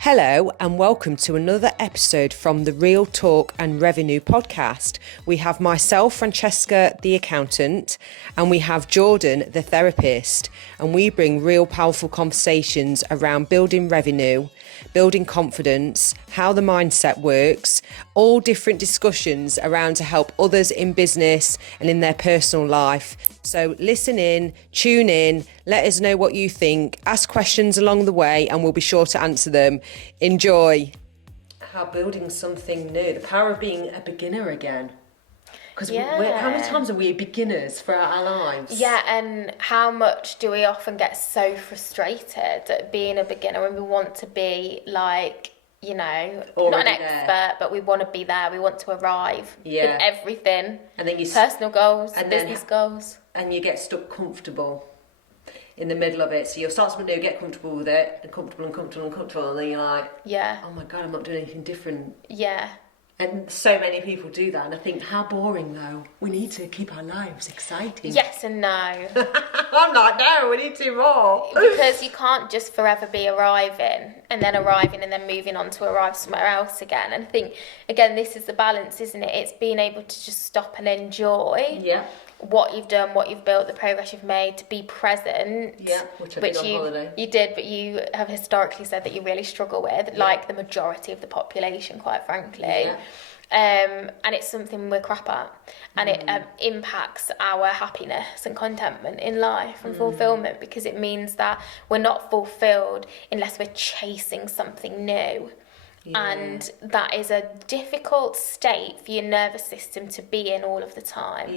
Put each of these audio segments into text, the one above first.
Hello and welcome to another episode from the Real Talk and Revenue podcast. We have myself, Francesca, the accountant, and we have Jordan, the therapist, and we bring real powerful conversations around building revenue, building confidence, how the mindset works, all different discussions around to help others in business and in their personal life. So listen in, tune in, let us know what you think, ask questions along the way and we'll be sure to answer them. Enjoy. How building something new, the power of being a beginner again. Because how many times are we beginners throughout our lives? Yeah, and how much do we often get so frustrated at being a beginner when we want to be like, you know, already not an expert, but we want to be there. We want to arrive with everything. And then you personal goals, and business goals. And you get stuck comfortable in the middle of it. So you'll start something new, get comfortable with it, and comfortable, and then you're like, oh my God, I'm not doing anything different. Yeah. And so many people do that, and I think, how boring though. We need to keep our lives exciting. Yes and no. I'm like, no, we need to more. Because you can't just forever be arriving and then moving on to arrive somewhere else again. And I think, again, this is the balance, isn't it? It's being able to just stop and enjoy what you've done, what you've built, the progress you've made, to be present. Yeah, which I did on holiday. You did, but you have historically said that you really struggle with, like the majority of the population, quite frankly. Yeah. And it's something we're crap at, and it impacts our happiness and contentment in life and fulfillment, because it means that we're not fulfilled unless we're chasing something new. And that is a difficult state for your nervous system to be in all of the time.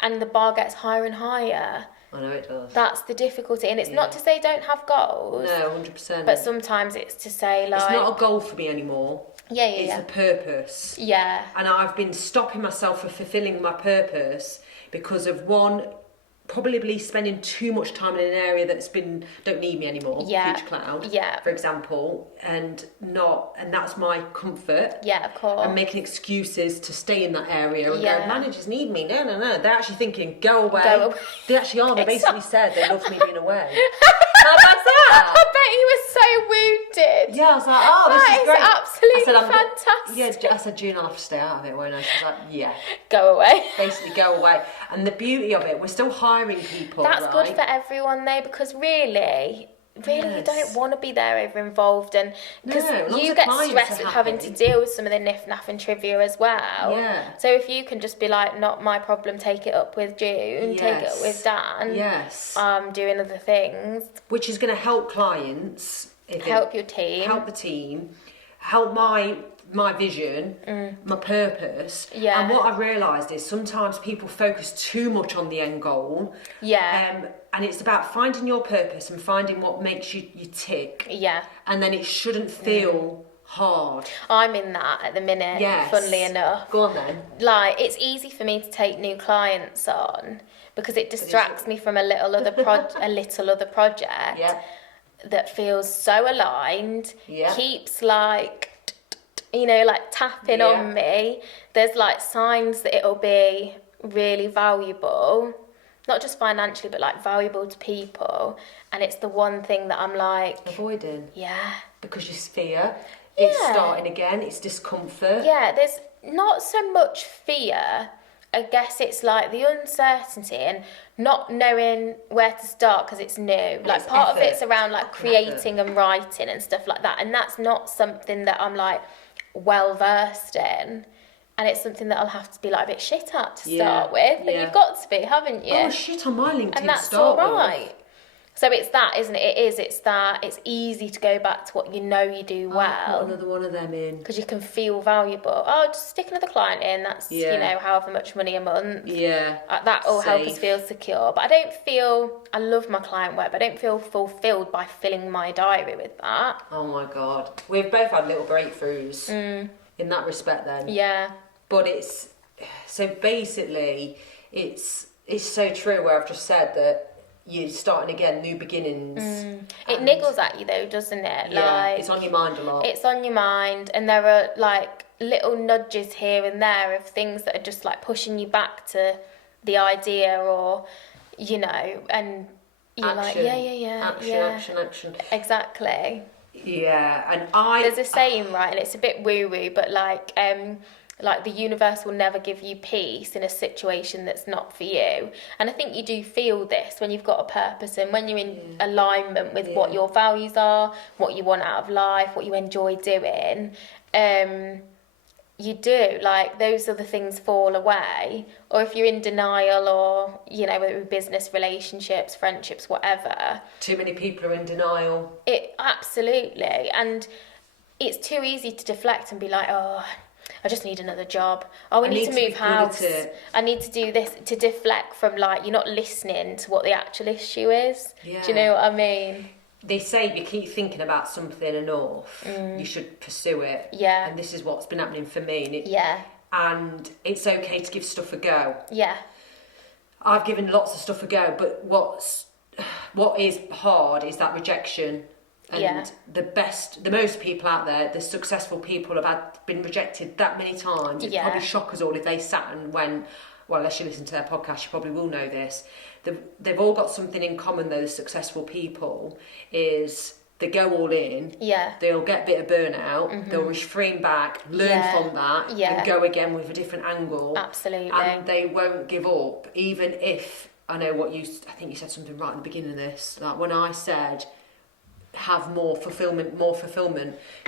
And the bar gets higher and higher. I know it does. That's the difficulty. And it's not to say don't have goals. No, 100%. But sometimes it's to say, like, it's not a goal for me anymore. It's a purpose. And I've been stopping myself from fulfilling my purpose because of probably spending too much time in an area don't need me anymore. Huge cloud, for example, and that's my comfort. Of course. And making excuses to stay in that area and go, managers need me. No. They're actually thinking, go away. They actually are. They basically said they loved me being away. How bad's that? I bet he was so wounded. Yeah, I was like, this is great. Absolutely fantastic. Yeah, I said, June, I'll have to stay out of it, won't I? She's like, yeah. Go away. Basically, go away. And the beauty of it, we're still hiring people. That's good for everyone, though, because really you don't want to be there over involved, and because you get stressed with having to deal with some of the naff and trivia as well. So if you can just be like, not my problem, take it up with June, take it up with Dan, doing other things, which is going to help clients, help your team, help the team, help my vision, my purpose. And what I've realised is sometimes people focus too much on the end goal. And it's about finding your purpose and finding what makes you tick. And then it shouldn't feel hard. I'm in that at the minute, funnily enough. Go on then. Like, it's easy for me to take new clients on because it distracts me from a little other project that feels so aligned, keeps like, you know, like tapping on me. There's like signs that it'll be really valuable, not just financially, but like valuable to people. And it's the one thing that I'm like avoiding. Because you fear. It's starting again. It's discomfort. There's not so much fear. I guess it's like the uncertainty and not knowing where to start because it's new. And like part of it's around like creating and writing and stuff like that. And that's not something that I'm like well versed in, and it's something that I'll have to be like a bit shit at to start with. And you've got to be, haven't you? Oh, shit on my LinkedIn. And that's all right. So it's that, isn't it? It's that. It's easy to go back to what you know you do well. Put another one of them in, because you can feel valuable. Oh, just stick another client in. That's you know, however much money a month. That will help us feel secure. But I love my client work, but I don't feel fulfilled by filling my diary with that. Oh my God, we've both had little breakthroughs in that respect. Then but it's so basically it's so true where I've just said that. You're starting again, new beginnings. It niggles at you though, doesn't it? Like, it's on your mind a lot. It's on your mind, and there are like little nudges here and there of things that are just like pushing you back to the idea, or you know, and you're like, action. Exactly. Yeah, and there's a saying, right, and it's a bit woo-woo, but like the universe will never give you peace in a situation that's not for you. And I think you do feel this when you've got a purpose and when you're in alignment with what your values are, what you want out of life, what you enjoy doing. You do, like, those other things fall away. Or if you're in denial, or, you know, whether it be business, relationships, friendships, whatever. Too many people are in denial. Absolutely. And it's too easy to deflect and be like, oh, I just need another job. Oh, we need to move house. I need to do this, to deflect from, like, you're not listening to what the actual issue is. Yeah. Do you know what I mean? They say if you keep thinking about something enough, you should pursue it. Yeah. And this is what's been happening for me. Yeah. And it's okay to give stuff a go. Yeah. I've given lots of stuff a go, but what is hard is that rejection. And the most people out there, the successful people have been rejected that many times. It'd probably shock us all if they sat and went, well, unless you listen to their podcast, you probably will know this. They've all got something in common, though, the successful people, is they go all in. Yeah. They'll get a bit of burnout. Mm-hmm. They'll refrain back, learn from that, and go again with a different angle. Absolutely. And they won't give up, even if, I think you said something right at the beginning of this, like when I said, have more fulfillment.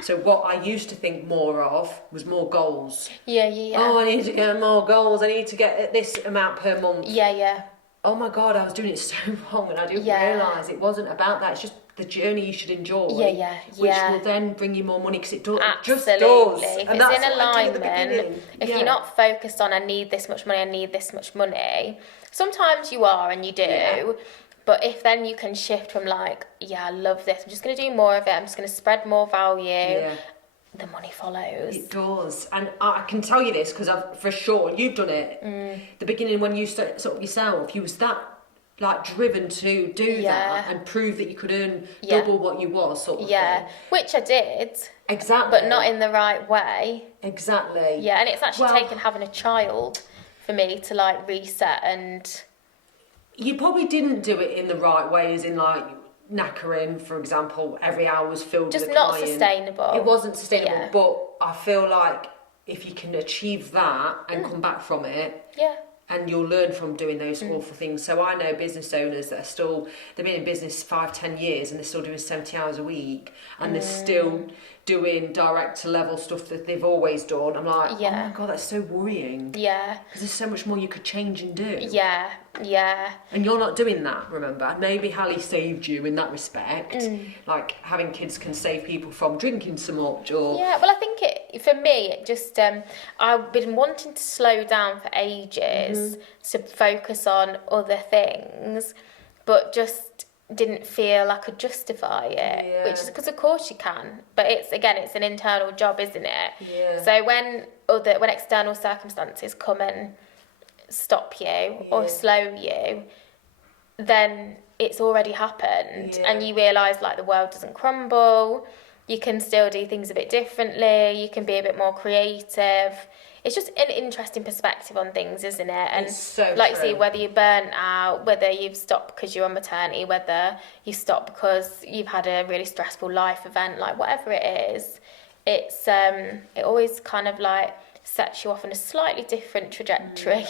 So what I used to think more of was more goals. Yeah. Oh, I need to get more goals. I need to get this amount per month. Yeah. Oh my God, I was doing it so wrong, and I didn't realise it wasn't about that. It's just the journey you should enjoy. Yeah. Which will then bring you more money, because it does. Absolutely. It just does. If and it's in alignment, if you're not focused on, I need this much money, sometimes you are and you do. Yeah. But if then you can shift from like, I love this, I'm just going to do more of it, I'm just going to spread more value, the money follows. It does. And I can tell you this because for sure, you've done it. The beginning when you started sort of yourself, you was that like driven to do that and prove that you could earn double what you was sort of thing. Which I did. Exactly. But not in the right way. Exactly. Yeah, and it's actually taken having a child for me to like reset and... You probably didn't do it in the right way, as in like knackering, for example, every hour was filled with a client. Just not sustainable. It wasn't sustainable, but I feel like if you can achieve that and come back from it, and you'll learn from doing those awful things. So I know business owners that they've been in business 5-10 years and they're still doing 70 hours a week, and they're still doing direct to level stuff that they've always done. I'm like, oh my God, that's so worrying. Yeah. Because there's so much more you could change and do. Yeah. And you're not doing that, remember? Maybe Hallie saved you in that respect. Like, having kids can save people from drinking so much, or... Yeah, well, I think for me, it just... I've been wanting to slow down for ages to focus on other things, but just didn't feel I could justify it, which is because of course you can, but it's an internal job, isn't it? So when external circumstances come and stop you or slow you, then it's already happened, and you realise like the world doesn't crumble, you can still do things a bit differently, you can be a bit more creative. It's just an interesting perspective on things, isn't it? And it's so like true. See, whether you're burnt out, whether you've stopped because you're on maternity, whether you stopped because you've had a really stressful life event, like whatever it is, it's it always kind of like sets you off on a slightly different trajectory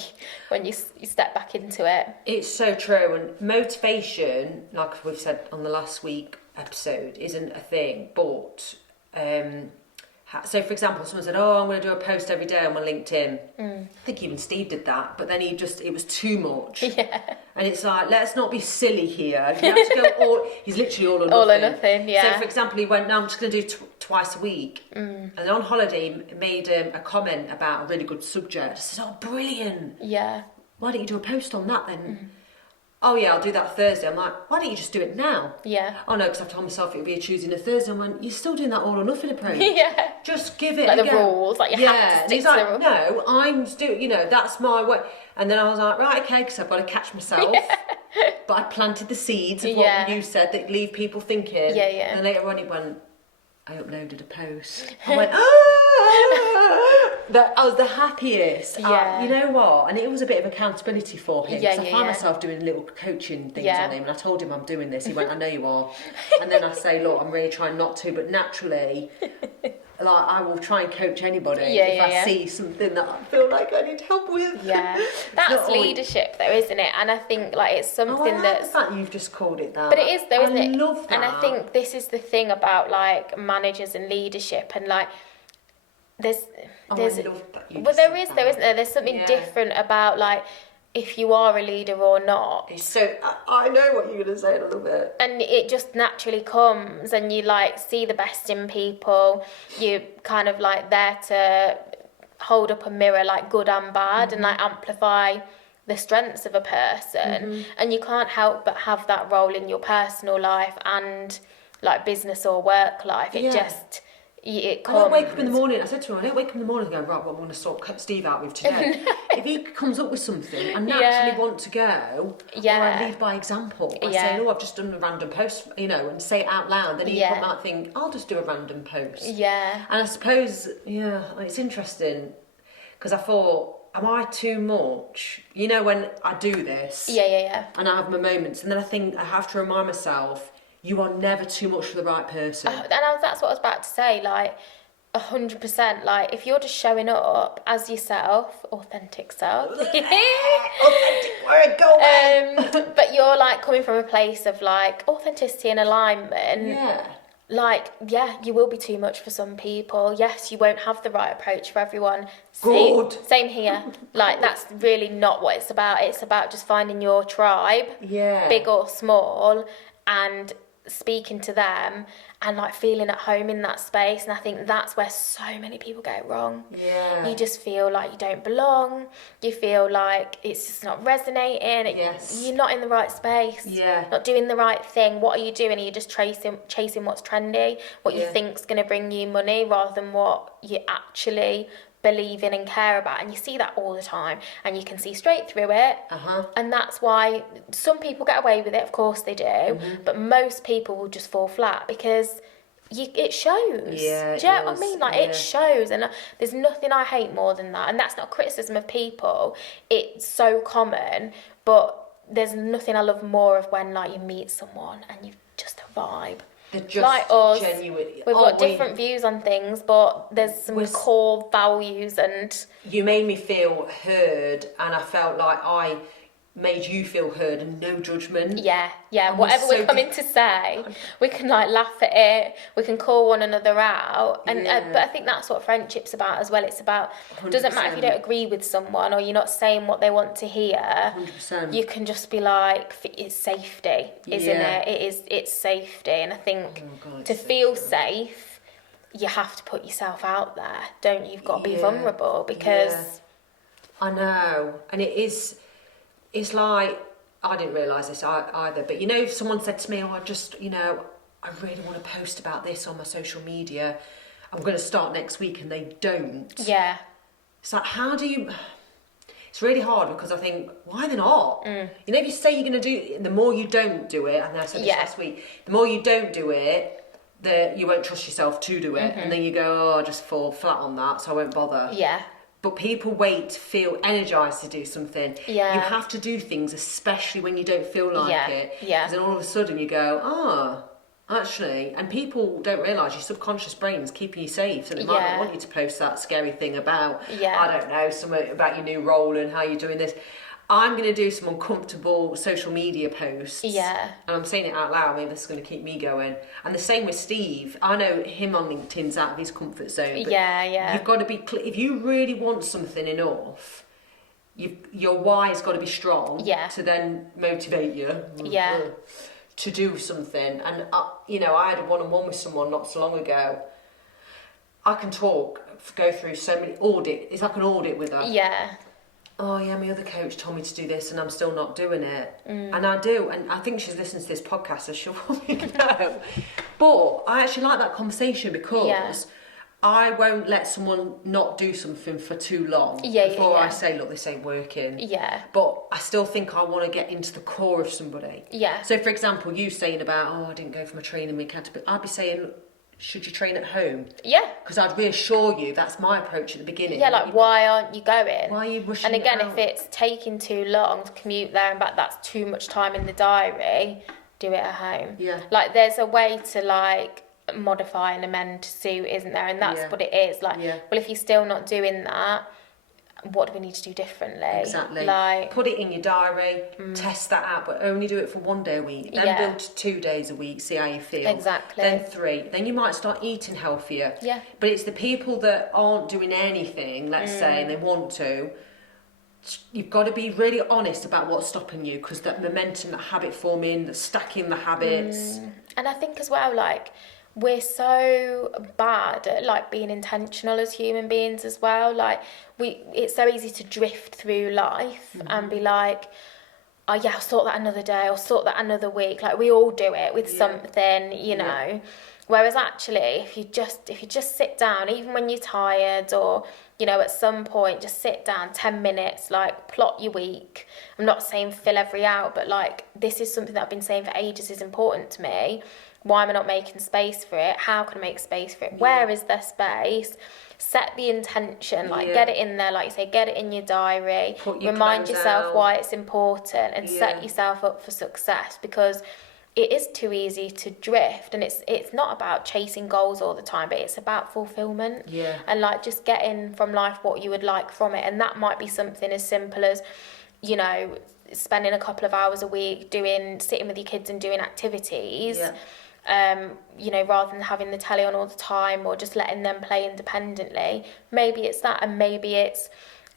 when you step back into it. It's so true. And motivation, like we've said on the last week episode, isn't a thing, but so for example, someone said, I'm going to do a post every day on my LinkedIn. I think even Steve did that, but then it was too much. And it's like, let's not be silly here. You have to go he's literally all or nothing. All or nothing, So for example, he went, no, I'm just going to do twice a week. And then on holiday, he made a comment about a really good subject. I said, brilliant. Yeah. Why don't you do a post on that then? Oh yeah, I'll do that Thursday. I'm like, why don't you just do it now? Yeah. Oh no, because I've told myself it would be a Tuesday and a Thursday. I went, you're still doing that all or nothing approach. Just give it like a the go. rules, like you have to stick to the rules. No, I'm still, that's my way. And then I was like, right, okay, because I've got to catch myself. But I planted the seeds of what you said that leave people thinking. And then later on it went, I uploaded a post. I went, that I was the happiest. Yeah. You know what? And it was a bit of accountability for him. Yeah, I found myself doing little coaching things on him, and I told him I'm doing this. He went, I know you are. And then I say, look, I'm really trying not to, but naturally, like, I will try and coach anybody if I see something that I feel like I need help with. Yeah, that's leadership, though, isn't it? And I think like it's something that's. The fact you've just called it that. But it is, though, isn't it? I love that. And I think this is the thing about like managers and leadership, and like there's. I love that you Well, just there said is, that. though, isn't there? There's something different about like if you are a leader or not. So I know what you're going to say in a little bit. And it just naturally comes, and you like see the best in people. You're kind of like there to hold up a mirror, like good and bad, and like amplify the strengths of a person. And you can't help but have that role in your personal life and like business or work life. It comes. I don't wake up in the morning. I said to him, I don't wake up in the morning and go, right, what am I going to sort Steve out with today? If he comes up with something, I naturally want to go, or I lead by example. I say, oh, I've just done a random post, and say it out loud. Then he might think, I'll just do a random post. Yeah. And I suppose, it's interesting, because I thought, am I too much? When I do this, and I have my moments, and then I think I have to remind myself, you are never too much for the right person. That's what I was about to say, like 100%. Like if you're just showing up as yourself, authentic self. Authentic word, go away. But you're like coming from a place of like authenticity and alignment. Yeah. Like, you will be too much for some people. Yes, you won't have the right approach for everyone. Good. Same here. Like, that's really not what it's about. It's about just finding your tribe, big or small, and speaking to them and like feeling at home in that space. And I think that's where so many people go wrong. You just feel like you don't belong, you feel like it's just not resonating. You're not in the right space, not doing the right thing. What are you doing? Are you just chasing what's trendy, what you think's going to bring you money, rather than what you actually believe in and care about? And you see that all the time, and you can see straight through it. And that's why some people get away with it, of course they do, but most people will just fall flat because it shows. Do you know what I mean? Like, it shows, and there's nothing I hate more than that. And that's not criticism of people, it's so common, but there's nothing I love more of when like you meet someone and you just a vibe. Just like us, genuinely. We've got different views on things, but there's some core values. And you made me feel heard, and I felt like I made you feel heard, and no judgment. And whatever we're coming to say, we can like laugh at it, we can call one another out, and but I think that's what friendship's about as well. It's about 100%. Doesn't matter if you don't agree with someone or you're not saying what they want to hear. 100%. You can just be like, it's safety, isn't it? It's safety. And I think to feel safe, you have to put yourself out there, don't you? You've got to be vulnerable, because I know, and it's like, I didn't realise this either, but if someone said to me, I really want to post about this on my social media, I'm going to start next week, and they don't. It's like, how do you... It's really hard, because I think, why they're not? If you say you're going to do it, the more you don't do it, and I said this last week, the more you don't do it, you won't trust yourself to do it, and then you go, I just fall flat on that, so I won't bother. But people wait to feel energised to do something. You have to do things, especially when you don't feel like it. Because then all of a sudden you go, actually, and people don't realise your subconscious brain's keeping you safe, so they might not want you to post that scary thing about, I don't know, something about your new role and how you're doing this. I'm going to do some uncomfortable social media posts. And I'm saying it out loud, maybe this is going to keep me going. And the same with Steve. I know him on LinkedIn's out of his comfort zone. But you've got to be clear. If you really want something enough, your why's got to be strong to then motivate you to do something. And, I had a one-on-one with someone not so long ago. I can go through so many it's like an audit with her. Oh yeah, my other coach told me to do this and I'm still not doing it. And I do, and I think she's listening to this podcast, so she'll probably know. But I actually like that conversation, because I won't let someone not do something for too long before I say, look, this ain't working. But I still think I want to get into the core of somebody. So for example, you saying about, I didn't go for my training week, I'd be saying, should you train at home? Yeah. Because I'd reassure you, that's my approach at the beginning. Yeah, like, why aren't you going? Why are you rushing And again, out? if it's taking too long to commute there and back, that's too much time in the diary, do it at home. Yeah. Like, there's a way to, like, modify and amend to suit, isn't there? And that's what it is. Like, well, if you're still not doing that, what do we need to do differently? Exactly. Like, put it in your diary, test that out, but only do it for 1 day a week. Then build to 2 days a week, see how you feel. Exactly. Then 3. Then you might start eating healthier. Yeah. But it's the people that aren't doing anything, let's say, and they want to, you've got to be really honest about what's stopping you, because that momentum, that habit forming, the stacking the habits. And I think as well, like, we're so bad at, like, being intentional as human beings as well. Like, it's so easy to drift through life and be like, oh yeah, I'll sort that another day, I'll sort that another week. Like, we all do it with something, you know. Whereas actually, if you just sit down, even when you're tired, or, you know, at some point, just sit down 10 minutes, like, plot your week. I'm not saying fill every hour, but, like, this is something that I've been saying for ages is important to me. Why am I not making space for it? How can I make space for it? Where is there space? Set the intention, like, get it in there, like you say, get it in your diary. Remind yourself why it's important, and set yourself up for success, because it is too easy to drift, and it's not about chasing goals all the time, but it's about fulfillment. And, like, just getting from life what you would like from it. And that might be something as simple as, you know, spending a couple of hours a week sitting with your kids and doing activities. You know, rather than having the telly on all the time, or just letting them play independently. Maybe it's that, and maybe it's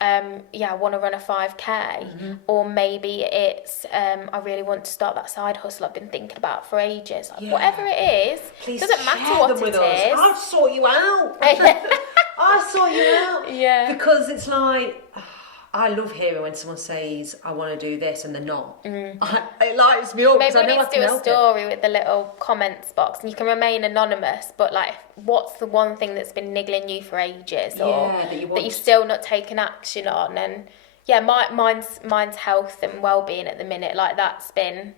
I want to run a 5k, or maybe it's I really want to start that side hustle I've been thinking about for ages. Like, whatever it is, please doesn't matter what it is. I'll sort you out. I'll sort you out. Yeah. Because it's like, I love hearing when someone says, I want to do this, and they're not. It lights me up. Maybe we I know need to do a story with the little comments box, and you can remain anonymous, but, like, what's the one thing that's been niggling you for ages, or that you've still not taken action on? And mine's health and well-being at the minute. Like, that's been,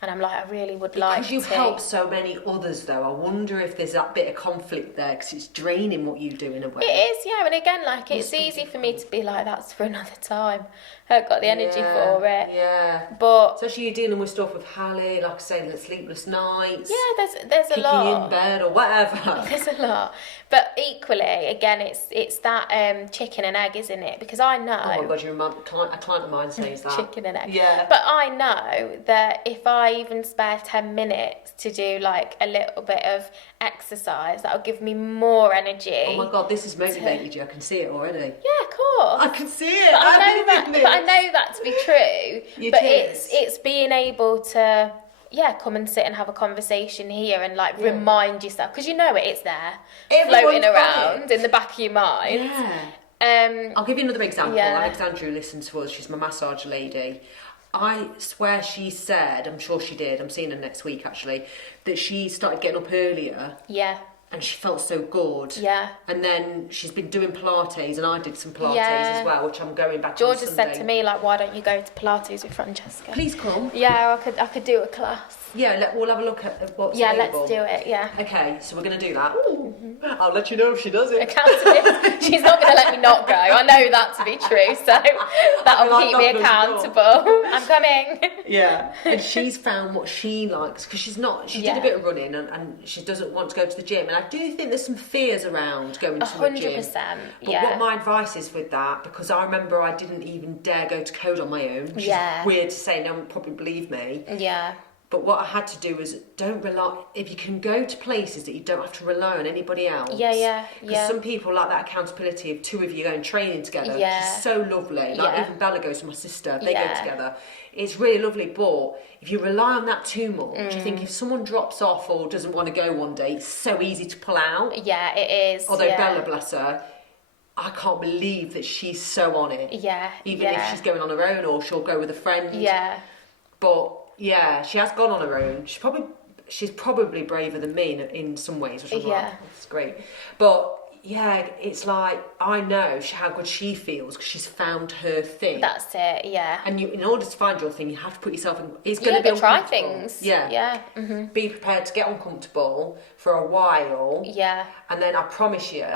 and I'm like, I really would like to. Because you've helped so many others, though. I wonder if there's that bit of conflict there, because it's draining what you do in a way. It is, yeah. And again, like, it's easy for me to be like, that's for another time. I haven't got the energy for it. Yeah. But especially you're dealing with stuff with Hallie, like I say, the sleepless nights. Yeah, there's a lot. Kicking in bed or whatever. There's a lot. But equally, again, it's that chicken and egg, isn't it? Because I know. Oh my God, you remember a client of mine says that. Chicken and egg. Yeah. But I know that if I even spare 10 minutes to do, like, a little bit of exercise, that'll give me more energy. Oh my God, this has motivated you. I can see it already. Yeah, of course. I can see it. But I know that to be true. But is. it's being able to come and sit and have a conversation here and, like, remind yourself, because you know it's there, floating around in the back of your mind. Yeah. I'll give you another example. Yeah. Alexandra, who listens to us, she's my massage lady. I swear she said, I'm sure she did, I'm seeing her next week actually, that she started getting up earlier. Yeah. And she felt so good. Yeah. And then she's been doing Pilates, and I did some Pilates as well, which I'm going back George on has Sunday. said to me, like, why don't you go to Pilates with Francesca? Please come. Yeah, I could do a class. Yeah, we'll have a look at what's available. Let's do it, yeah. Okay, so we're going to do that. I'll let you know if she does it. Accountability. She's not going to let me not go. I know that to be true, so that'll keep me accountable. I'm coming. Yeah, and she's found what she likes, because she did a bit of running, and she doesn't want to go to the gym, and I do think there's some fears around going to a gym. 100%, But what my advice is with that, because I remember I didn't even dare go to code on my own, which is weird to say, no one would probably believe me. Yeah. But what I had to do was, don't rely, if you can go to places that you don't have to rely on anybody else. Yeah. Because some people like that accountability of two of you going training together, which is so lovely. Like, even Bella goes with my sister, they go together. It's really lovely, but if you rely on that too much, you think if someone drops off or doesn't want to go one day, it's so easy to pull out. Yeah, it is. Although Bella, bless her, I can't believe that she's so on it. Yeah. Even if she's going on her own, or she'll go with a friend. Yeah. But yeah, she has gone on her own. She's probably braver than me in some ways, which I'm like, that's great. But yeah, it's like, I know how good she feels because she's found her thing. That's it, yeah. And in order to find your thing, you have to put yourself in. It's going to be try uncomfortable. things. Yeah. Yeah. Mm-hmm. Be prepared to get uncomfortable for a while. Yeah. And then I promise you,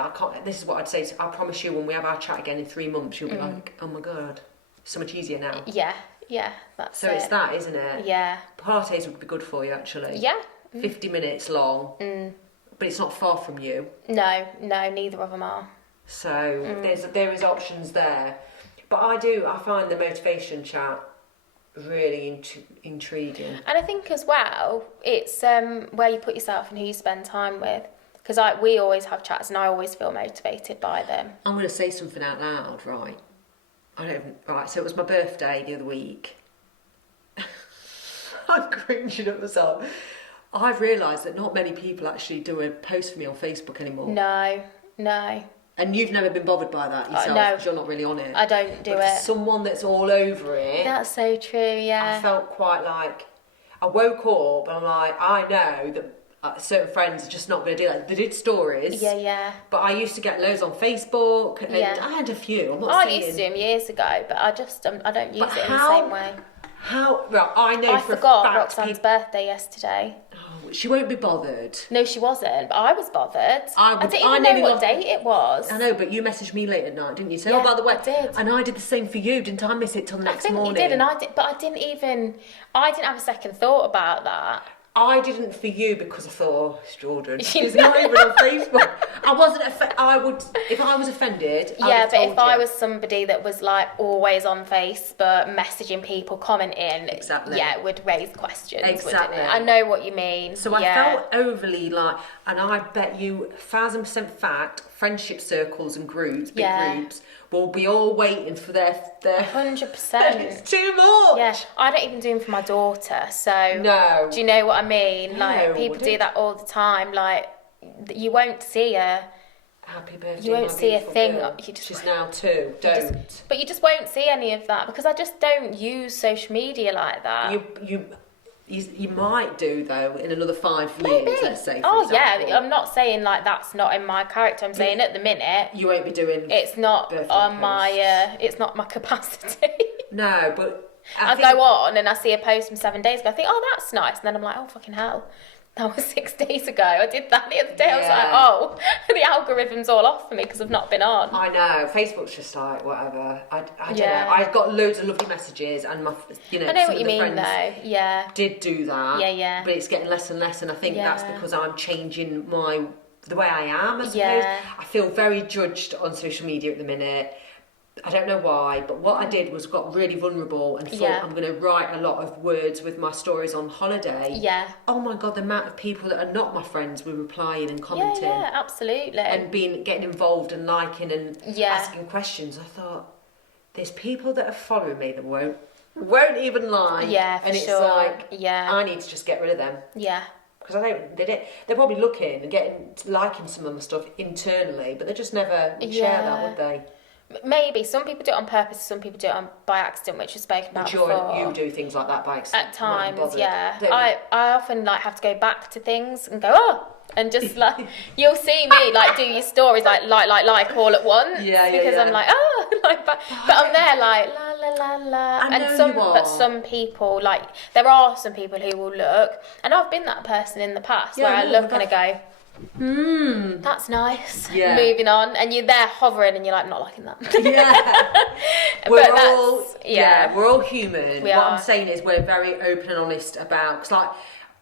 this is what I'd say, I promise you when we have our chat again in 3 months, you'll be like, oh my God, so much easier now. Yeah, that's so it's that, isn't it? Yeah. Pilates would be good for you, actually. Yeah. 50 minutes long. But it's not far from you. No, neither of them are. So there is options there. But I find the motivation chat really intriguing. And I think as well, it's where you put yourself and who you spend time with. Because we always have chats and I always feel motivated by them. I'm going to say something out loud, right? So it was my birthday the other week. I'm cringing at myself. I've realised that not many people actually do a post for me on Facebook anymore. No. And you've never been bothered by that yourself because you're not really on it. I don't do it. Someone that's all over it. That's so true, yeah. I felt quite like, I woke up and I'm like, I know that certain friends are just not going to do that. They did stories. Yeah. But I used to get loads on Facebook and I had a few. I used to do them years ago, but I don't use it in the same way. I know for a fact. I forgot Roxanne's birthday yesterday. Oh, she won't be bothered. No, she wasn't, but I was bothered. I didn't even know what date it was. I know, but you messaged me late at night, didn't you? Say, by the way, I did. And I did the same for you. Didn't I miss it till the next morning? You did, and I did, but I didn't have a second thought about that. I didn't for you because I thought, oh, it's Jordan. She's not even on Facebook. I wasn't. I would, if I was offended. But if I was somebody that was like always on Facebook, messaging people, commenting, exactly, it would raise questions. Exactly, wouldn't it? I know what you mean. So I felt overly like, and I bet you 1,000% fact, friendship circles and groups, big groups, will be all waiting for their 100%. It's too much. Yeah, I don't even do them for my daughter. So no, do you know what I mean? Like people do that all the time. Like you won't see a happy birthday. You won't see a thing. She's now 2. But you just won't see any of that because I just don't use social media like that. You might do though in another 5 years. Maybe. Let's say. For example. I'm not saying like that's not in my character. I'm saying at the minute you won't be doing. It's not on my. It's not my capacity. No, but I go on and I see a post from 7 days ago. I think, oh, that's nice, and then I'm like, oh fucking hell. That was 6 days ago. I did that the other day. I was like, oh, the algorithm's all off for me because I've not been on. I know. Facebook's just like, whatever. I don't know. I've got loads of lovely messages and my, I know what you mean though. Yeah. Did do that. Yeah. But it's getting less and less, and I think that's because I'm changing the way I am, I suppose. Yeah. I feel very judged on social media at the minute. I don't know why, but what I did was got really vulnerable and thought I'm going to write a lot of words with my stories on holiday. Yeah. Oh my God, the amount of people that are not my friends were replying and commenting. Yeah, absolutely. And getting involved and liking and asking questions. I thought, there's people that are following me that won't even like. Yeah, for and it's sure. like, I need to just get rid of them. Yeah. Because they're probably looking and liking some of my stuff internally, but they just never share that, would they? Maybe. Some people do it on purpose, some people do it by accident, which we've spoken about before. You do things like that by accident? At times, yeah. I often have to go back to things and go, and just like, you'll see me do your stories like all at once. Because I'm like, but I'm there like, la la la. But some people, there are some people who will look, and I've been that person in the past where I look and I go, that's nice. Yeah. Moving on, and you're there hovering, and you're like, not liking that. Yeah. We're all human. I'm saying is we're very open and honest about, because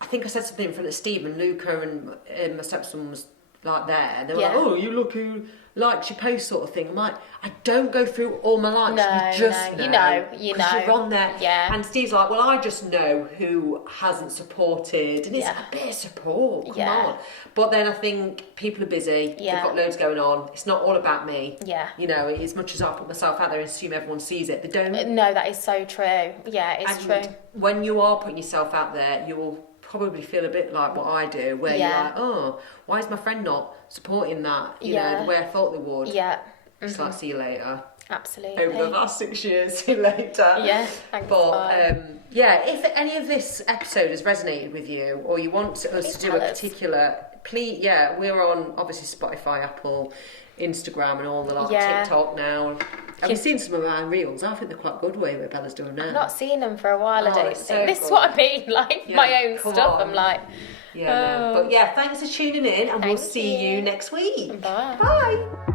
I think I said something in front of Steve and Luca and my stepson was there, and they were like, oh, you look who likes your post sort of thing. I'm like, I don't go through all my likes. You just know. You know. You're on there. Yeah. And Steve's like, well, I just know who hasn't supported. And it's a bit of support. Come on. But then I think people are busy. They've got loads going on. It's not all about me. Yeah. As much as I put myself out there and assume everyone sees it, they don't. No, that is so true. Yeah, it's true. When you are putting yourself out there, you will probably feel a bit like what I do, where you're like, oh, why is my friend not supporting that? The way I thought they would. Yeah. It's like, see you later. Absolutely. over the last 6 years. See you later. Yeah, thanks. But yeah, if any of this episode has resonated with you, or you want us to do a particular, please, we're on obviously Spotify, Apple, Instagram, and all the TikTok now. Have you seen some of our reels? I think they're quite good way what Bella's doing now. I've not seen them for a while. I don't think. So This is what I mean. Like my own stuff. I'm like. Yeah, no. But yeah, thanks for tuning in, and we'll see you next week. Bye. Bye.